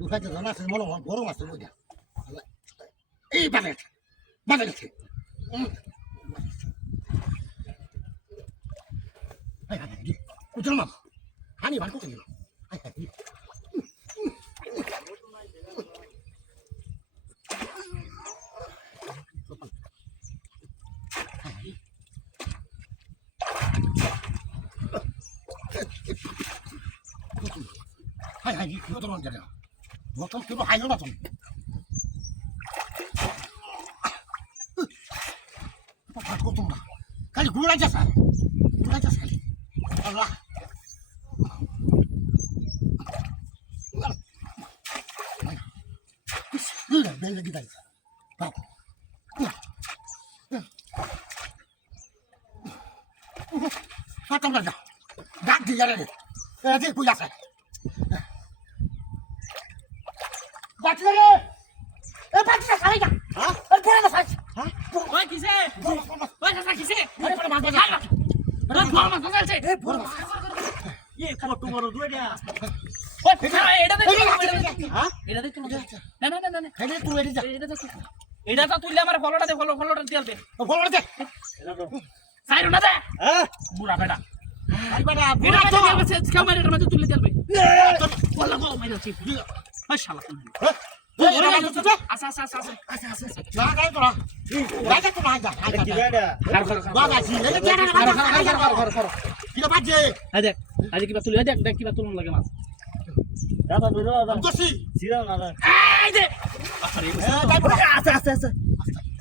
খাইতে জানা আছে মনে হয় বড় মাছ ওইটা এই বাজে বাজে গেছে উঠল মা হানি বার করতে গেল হাই হাই কি তো মন জানা নতুন কেউ হাই না তুমি কত না খালি ঘুরে যাচ্ছে খালি আল্লাহ বেলে গিয়ে যাচ্ছে হাতাম না ডাক দিয়ে রে এতে কই আছে বাচ্চা রে এ বাচ্চা সাই না হ্যাঁ এ পড়ে না সাই হ্যাঁ ওই কিসে ওই সাই কিসে আরে পড়ে মাছ ধরে আরে বড় মাছ ধরছে এ বড় মাছ এ কত বড় দুইটা ওই এটা দেখ হ্যাঁ এটা দেখ না না না না এটা তুই এটা দেখ এটা তো তুইলে আমার ফলোটা দে ফলোটা দিলবে ফলোটা দে সাইরো না দে হ্যাঁ বুড়া বেটা আই বেটা বুড়া তো দিলবে ক্যামেরার মধ্যে তুলে দিলবে বল গো মাইরাছি ওই শালা কোন আচ্ছা লাগাই তোরা লাগাই তো লাগা কি বেটা বাগাছি এটা কেন ঘর কি বাজে আই দেখ আজ কিবা তুলে দেখ কিবা তুলন লাগে মাছ দাদা বড় দাদা কসি সিরা না এই দে আরে তাই বড় আচ্ছা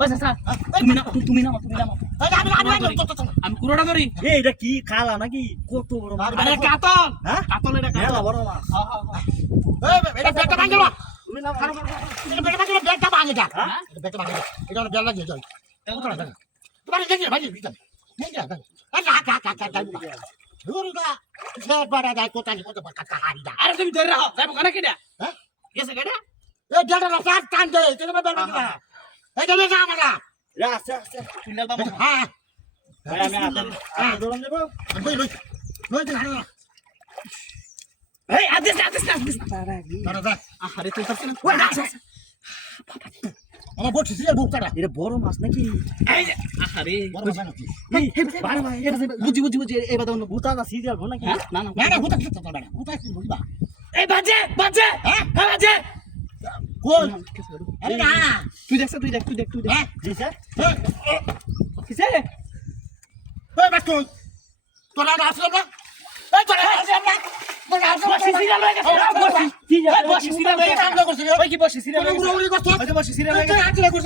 ওই সাসা তুমি না আমি কুড়াটা ধরি এই এটা কি খালা নাকি কত বড় মাছ আরে কাতল হ্যাঁ কাতল এটা কাতল বড় মাছ এই এটা পেটটা ভাঙে না তুমি না এটা পেটটা ভাঙে যা হ্যাঁ পেটটা ভাঙে এটা বেল লাগে যাই উঠো না তোমার দেখি ভাই ভিতর নেই যা আরে ধুরগা সে বড় দাই কোতানি কত কাকা হারি দা আরে তুমি ধরে রাখো যাবো কেন কিডা হ্যাঁ এসে কেডা এই ডেটা না সাত টান দে তুমি বেল না এই দেবে যা আমরা আচ্ছা তুইলা বাবা হ্যাঁ আমি আদর দরম দেব লই দে না এই আদেশ দাঁড়া আরে তুই করছিস না ওই আচ্ছা আমার বড় সিরিয়াল বুকটা এটা বড় মাছ নাকি এই আরে বড় মাছ নাকি এই বারে ভাই এটা বুঝি এই বাদা ভূতা না সিরিয়াল ভো নাকি না ভূতা কি তো বাড়া ভূতা কি বুঝবা এই বাজে হ্যাঁ বাজে কোন আরে না তুই দেখ হ্যাঁ দিছে কিসে ওই বাস তুই তোরা না আসল না এই তোরা আসল না বসি সিরিয়াল হয়ে গেছে বসি সিরিয়াল হয়ে গেছে ওই কি বসি সিরিয়াল হয়ে গেছে বসি সিরিয়াল হয়ে গেছে